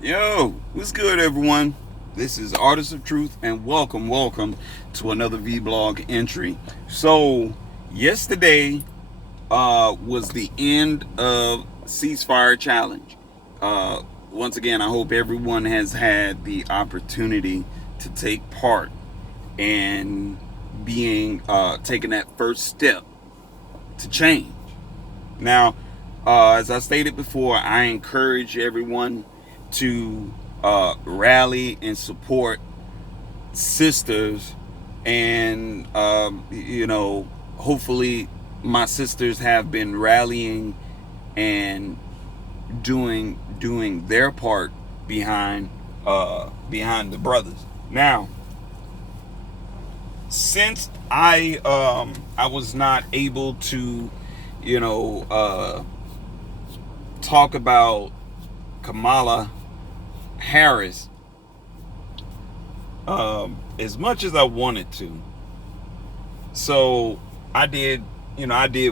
Yo, what's good, everyone? This is Artist of Truth, and welcome to another vlog entry. So, yesterday was the end of Ceasefire Challenge. Once again, I hope everyone has had the opportunity to take part in being taking that first step to change. Now, as I stated before, I encourage everyone to rally and support sisters, and hopefully, my sisters have been rallying and doing their part behind the brothers. Now, since I was not able to, you know, talk about Kamala Harris as much as I wanted to. So I did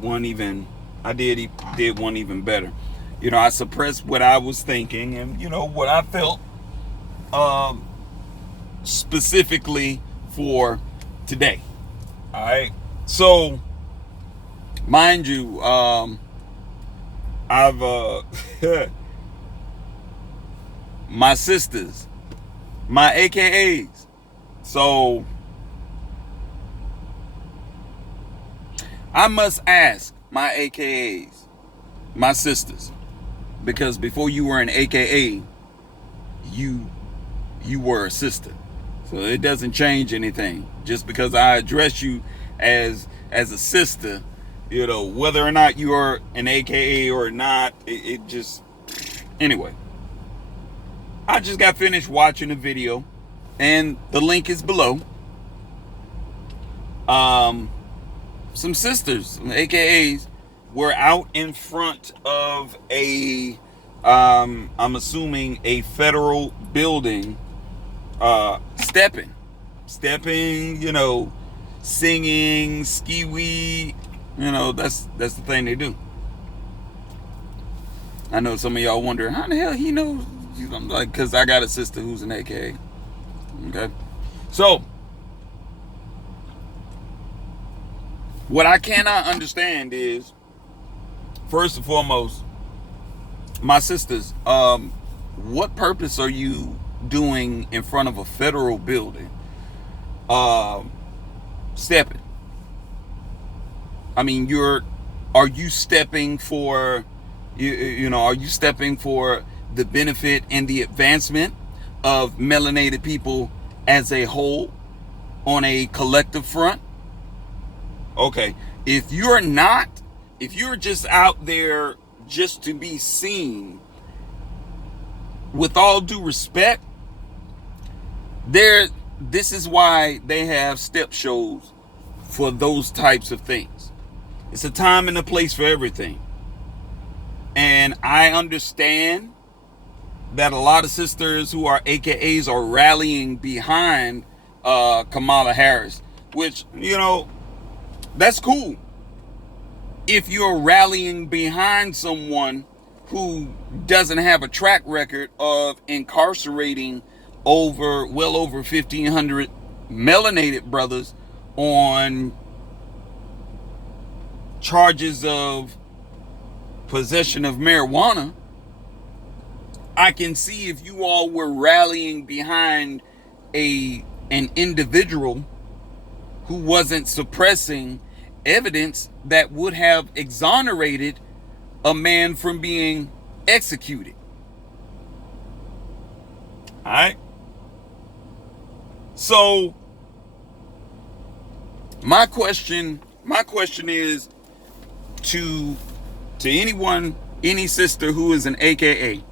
one even better. I suppressed what I was thinking and what I felt um, specifically for today. All right. So, mind you, I've my sisters, my AKAs. So I must ask my AKAs, my sisters, because before you were an AKA, you you were a sister. So it doesn't change anything. Just because I address you as a sister, whether or not you are an AKA or not, it just anyway. I just got finished watching a video, and the link is below. Um, some sisters, some AKAs, were out in front of I'm assuming a federal building, stepping, singing, ski wee. That's the thing they do. I know some of y'all wonder how the hell he knows. I'm like, because I got a sister who's an AKA. Okay. So, what I cannot understand is, first and foremost, my sisters, what purpose are you doing in front of a federal building? Stepping. I mean, are you stepping for, are you stepping for the benefit and the advancement of melanated people as a whole on a collective front? Okay, if you're just out there just to be seen, with all due respect, this is why they have step shows for those types of things. It's a time and a place for everything. And I understand that a lot of sisters who are AKAs are rallying behind Kamala Harris, which, that's cool. If you're rallying behind someone who doesn't have a track record of incarcerating well over 1,500 melanated brothers on charges of possession of marijuana, I can see if you all were rallying behind an individual who wasn't suppressing evidence that would have exonerated a man from being executed. All right. So my question is to anyone, any sister who is an AKA,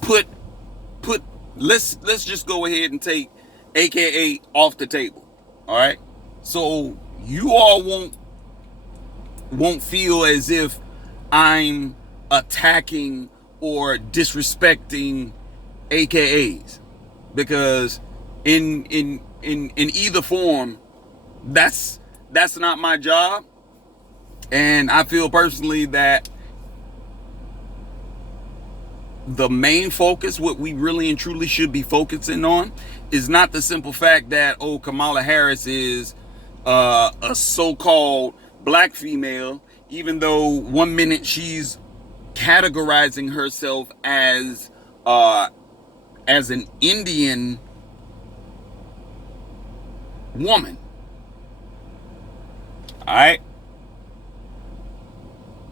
put let's just go ahead and take AKA off the table. All right. So you all won't feel as if I'm attacking or disrespecting AKAs, because in either form, that's not my job. And I feel personally that the main focus, what we really and truly should be focusing on, is not the simple fact that, oh, Kamala Harris is a so-called black female, even though one minute she's categorizing herself as an Indian woman. All right.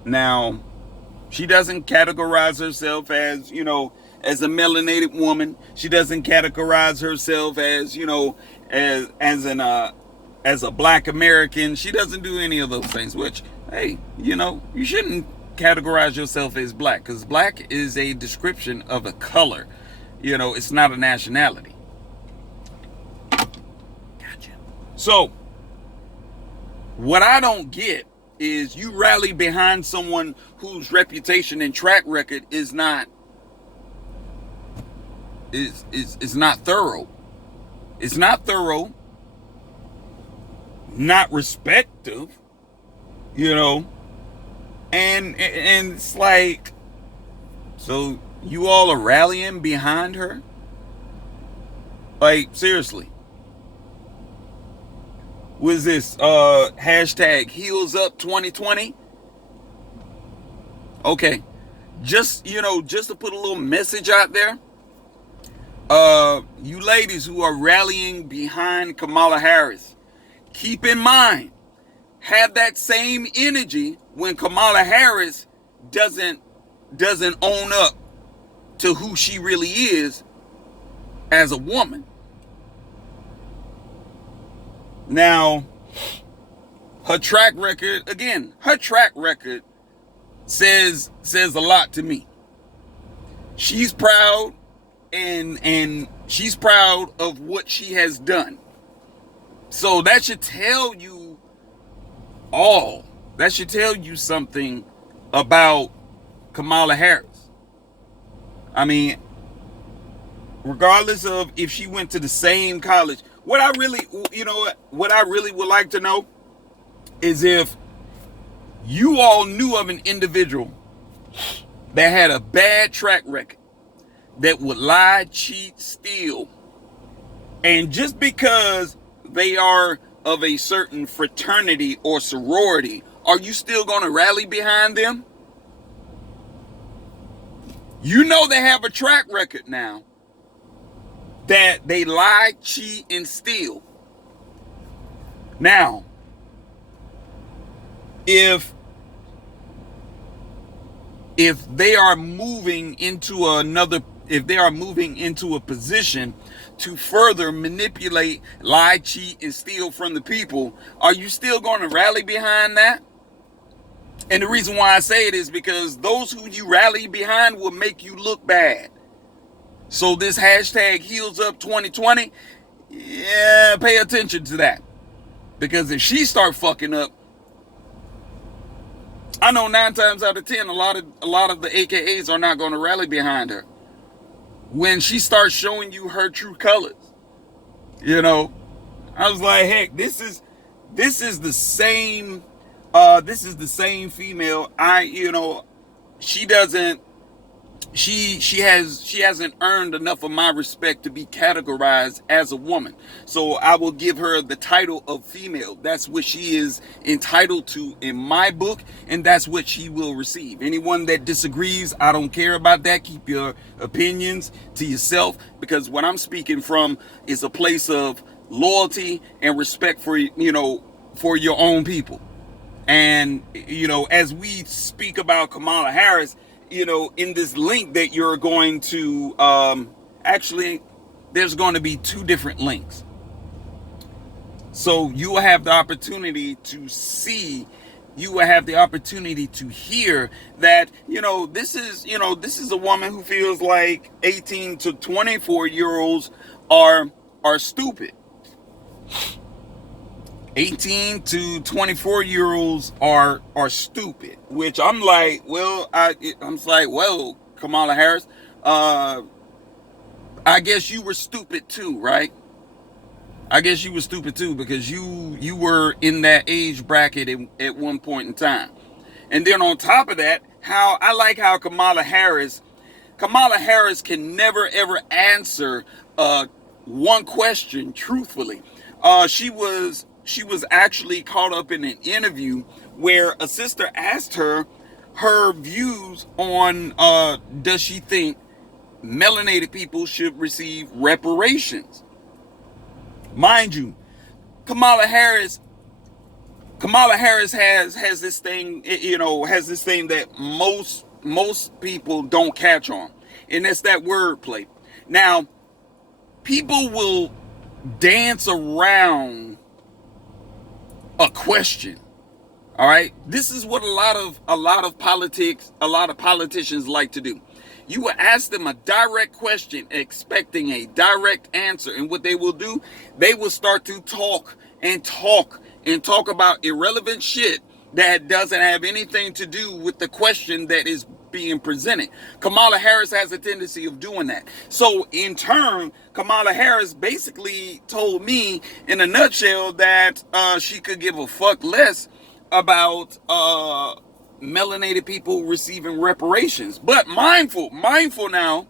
Now, she doesn't categorize herself as, as a melanated woman. She doesn't categorize herself as, as a black American. She doesn't do any of those things, which, hey, you shouldn't categorize yourself as black, because black is a description of a color. It's not a nationality. Gotcha. So, what I don't get is you rally behind someone whose reputation and track record is not thorough. It's not thorough, not respective, and it's like, so you all are rallying behind her? Like, seriously. Was this hashtag heels up 2020? Okay. Just to put a little message out there. You ladies who are rallying behind Kamala Harris, keep in mind, have that same energy when Kamala Harris doesn't own up to who she really is as a woman. Now, her track record says a lot to me. She's proud and she's proud of what she has done. So that should tell you all. That should tell you something about Kamala Harris. I mean, regardless of if she went to the same college, what I really would like to know is if you all knew of an individual that had a bad track record, that would lie, cheat, steal, and just because they are of a certain fraternity or sorority, are you still going to rally behind them? They have a track record now that they lie, cheat, and steal. Now, if they are moving into a position to further manipulate, lie, cheat, and steal from the people, are you still going to rally behind that? And the reason why I say it is because those who you rally behind will make you look bad. So this hashtag heels up 2020, yeah, pay attention to that. Because if she start fucking up, I know 9 times out of 10, a lot of the AKAs are not going to rally behind her. When she starts showing you her true colors, I was like, heck, this is the same female. She hasn't earned enough of my respect to be categorized as a woman. So I will give her the title of female. That's what she is entitled to in my book, and that's what she will receive. Anyone that disagrees, I don't care about that. Keep your opinions to yourself, because what I'm speaking from is a place of loyalty and respect for your own people. And as we speak about Kamala Harris, in this link that you're going to, actually, there's going to be 2 different links. So you will have the opportunity to see, you will have the opportunity to hear that, this is a woman who feels like 18 to 24-year-olds are stupid. 18 to 24-year-olds are stupid, which I'm like, well, Kamala Harris, I guess you were stupid too, right? I guess you were stupid too, because you were in that age bracket at one point in time. And then on top of that, how Kamala Harris Kamala Harris can never ever answer one question truthfully. She was actually caught up in an interview where a sister asked her views on does she think melanated people should receive reparations. Mind you, Kamala Harris has this thing, has this thing that most people don't catch on, and that's that wordplay. Now, people will dance around a question. All right, this is what a lot of politicians like to do. You will ask them a direct question expecting a direct answer, and what they will do, they will start to talk about irrelevant shit that doesn't have anything to do with the question that is being presented. Kamala Harris has a tendency of doing that. So in turn, Kamala Harris basically told me in a nutshell that she could give a fuck less about melanated people receiving reparations. But mindful now,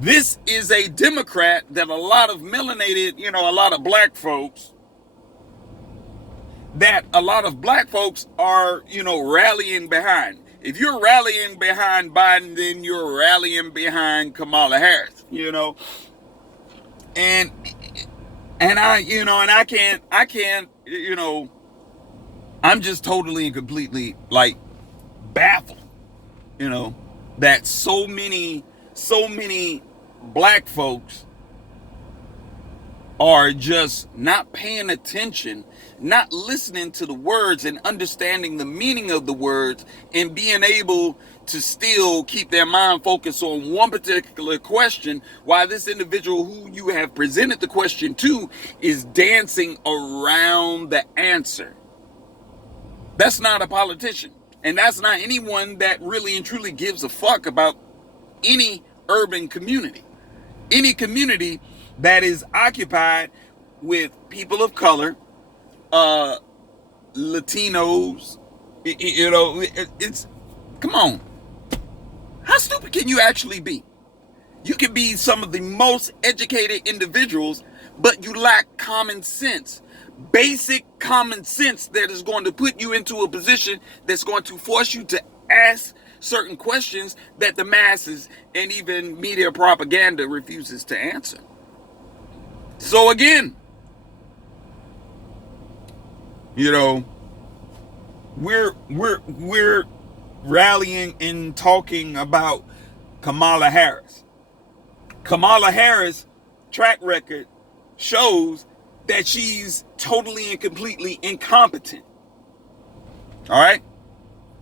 this is a Democrat that a lot of melanated, a lot of black folks are, rallying behind. If you're rallying behind Biden, then you're rallying behind Kamala Harris, and I can't, I'm just totally and completely like baffled, that so many black folks are just not paying attention, not listening to the words and understanding the meaning of the words, and being able to still keep their mind focused on one particular question, while this individual who you have presented the question to is dancing around the answer. That's not a politician, and that's not anyone that really and truly gives a fuck about any urban community. Any community that is occupied with people of color, Latinos, it's, come on. How stupid can you actually be? You can be some of the most educated individuals, but you lack common sense. Basic common sense that is going to put you into a position that's going to force you to ask certain questions that the masses and even media propaganda refuses to answer. So again, we're rallying and talking about Kamala Harris. Kamala Harris' track record shows that she's totally and completely incompetent. All right?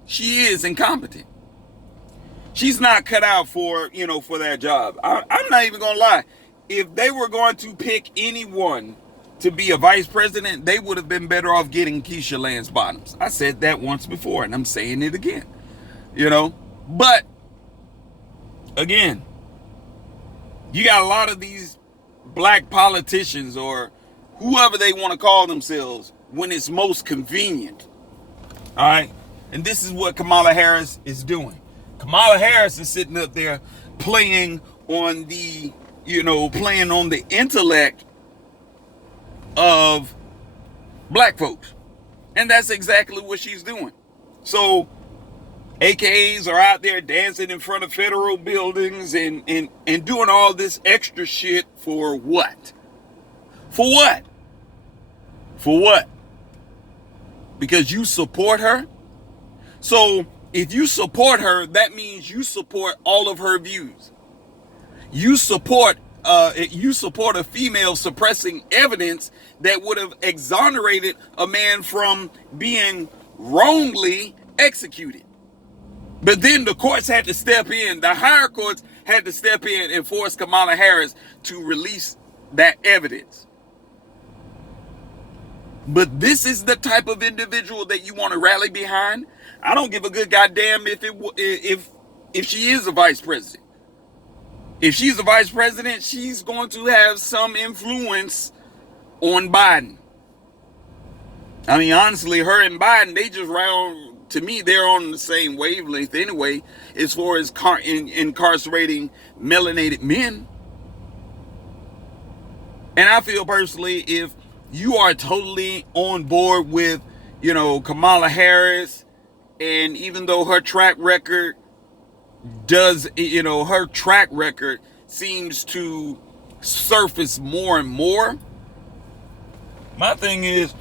She is incompetent. She's not cut out for that job. I'm not even going to lie. If they were going to pick anyone to be a vice president, they would have been better off getting Keisha Lance Bottoms. I said that once before, and I'm saying it again. But, again, you got a lot of these black politicians or whoever they want to call themselves when it's most convenient. All right? And this is what Kamala Harris is doing. Kamala Harris is sitting up there playing on the intellect of black folks. And that's exactly what she's doing. So AKAs are out there dancing in front of federal buildings and doing all this extra shit for what? For what? For what? Because you support her? So if you support her, that means you support all of her views. You support a female suppressing evidence that would have exonerated a man from being wrongly executed. But then the courts had to step in. The higher courts had to step in and force Kamala Harris to release that evidence. But this is the type of individual that you want to rally behind. I don't give a good goddamn if she is a vice president. If she's a vice president, she's going to have some influence on Biden. I mean, honestly, her and Biden, they just to me, they're on the same wavelength anyway, as far as incarcerating melanated men. And I feel personally, if you are totally on board with, Kamala Harris, and even though her track record her track record seems to surface more and more, my thing is,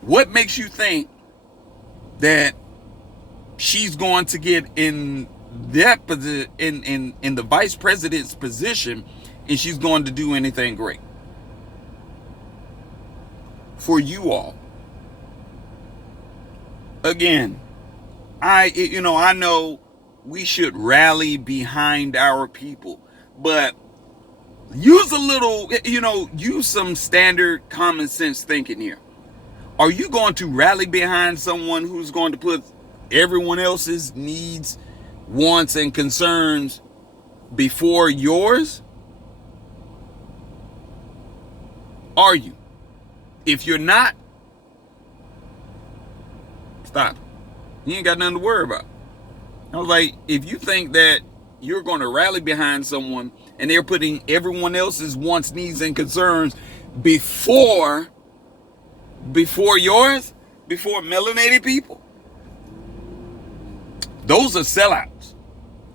what makes you think that she's going to get in that position, in the vice president's position, and she's going to do anything great for you all? Again, I know we should rally behind our people, but use some standard common sense thinking here. Are you going to rally behind someone who's going to put everyone else's needs, wants, and concerns before yours? Are you? If you're not, stop. You ain't got nothing to worry about. I was like, if you think that you're going to rally behind someone and they're putting everyone else's wants, needs, and concerns before yours, before melanated people, those are sellouts.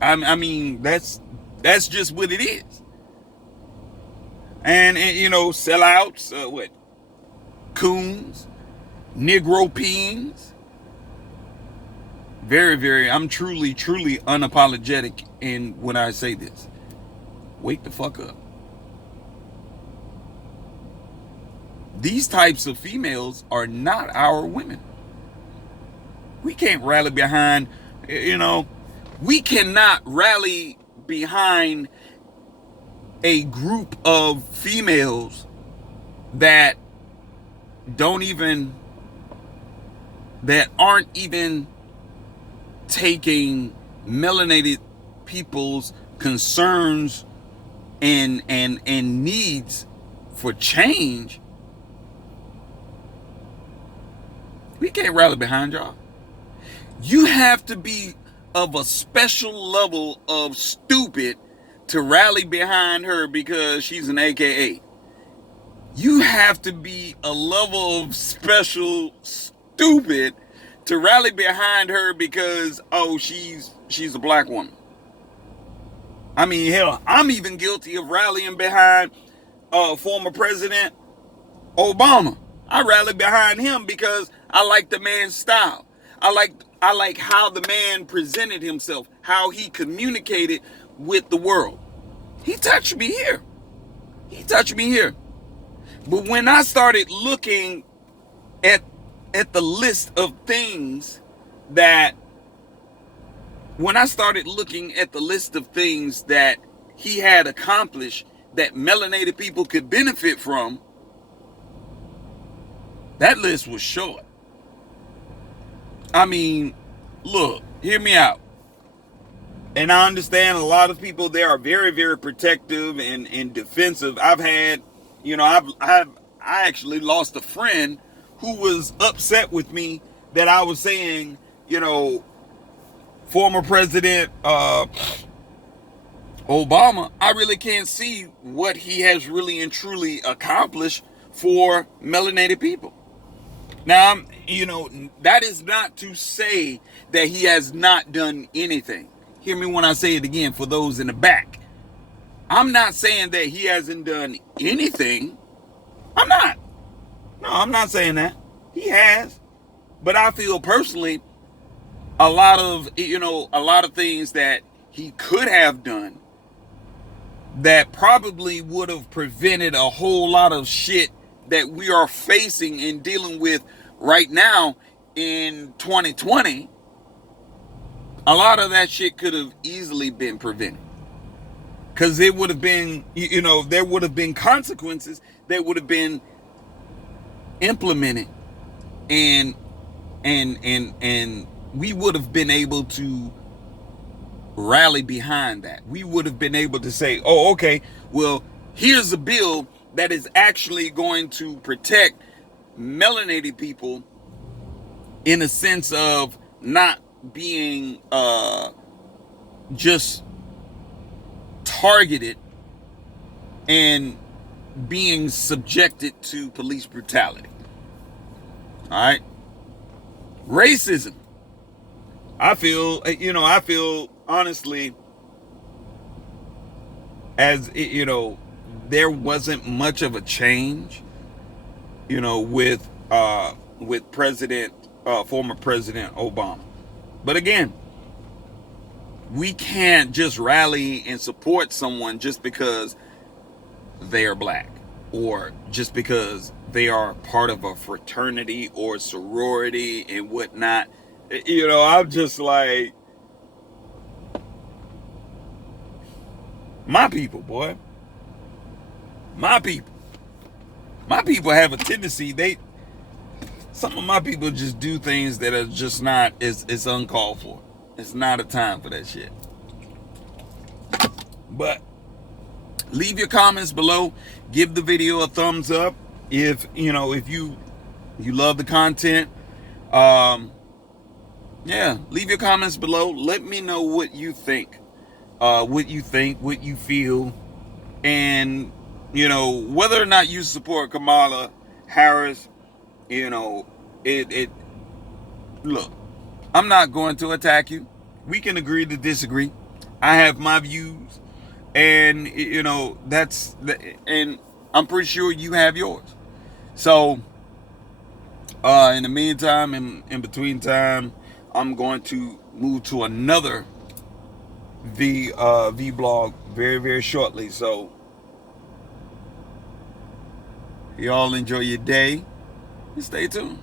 I mean, that's just what it is. And sellouts, what? Coons, Negro peens. Very, very, I'm truly, truly unapologetic when I say this. Wake the fuck up. These types of females are not our women. We can't rally behind, we cannot rally behind a group of females that aren't even taking melanated people's concerns and needs for change. We can't rally behind y'all. You have to be of a special level of stupid to rally behind her because she's an AKA. You have to be a level of special stupid to rally behind her because, she's a black woman. I mean, hell, I'm even guilty of rallying behind former President Obama. I rallied behind him because I like the man's style. I like how the man presented himself, how he communicated with the world. He touched me here. But when I started looking at the list of things that he had accomplished that melanated people could benefit from, that list was short. I mean, look, hear me out. And I understand a lot of people there are very, very protective and defensive. I actually lost a friend who was upset with me that I was saying, former President Obama, I really can't see what he has really and truly accomplished for melanated people. Now, that is not to say that he has not done anything. Hear me when I say it again for those in the back. I'm not saying that he hasn't done anything. I'm not. No, I'm not saying that. He has. But I feel personally a lot of things that he could have done that probably would have prevented a whole lot of shit that we are facing and dealing with right now in 2020. A lot of that shit could have easily been prevented. Because it would have been, there would have been consequences that would have been implemented, and we would have been able to rally behind that. We would have been able to say, oh, okay, well, here's a bill that is actually going to protect melanated people in a sense of not being just targeted and being subjected to police brutality. All right. Racism. I feel honestly, as there wasn't much of a change, with former President Obama. But again, we can't just rally and support someone just because they are black, or just because they are part of a fraternity or sorority and whatnot. I'm just like, my people, boy. My people. My people have a tendency, some of my people just do things that are just not, it's uncalled for. It's not a time for that shit. But leave your comments below. Give the video a thumbs up if you love the content. Yeah, leave your comments below. Let me know what you think. What you feel, and whether or not you support Kamala Harris. Look, I'm not going to attack you. We can agree to disagree. I have my views, and and I'm pretty sure you have yours. So in the meantime, in between time, I'm going to move to another vlog very, very shortly. So y'all enjoy your day and stay tuned.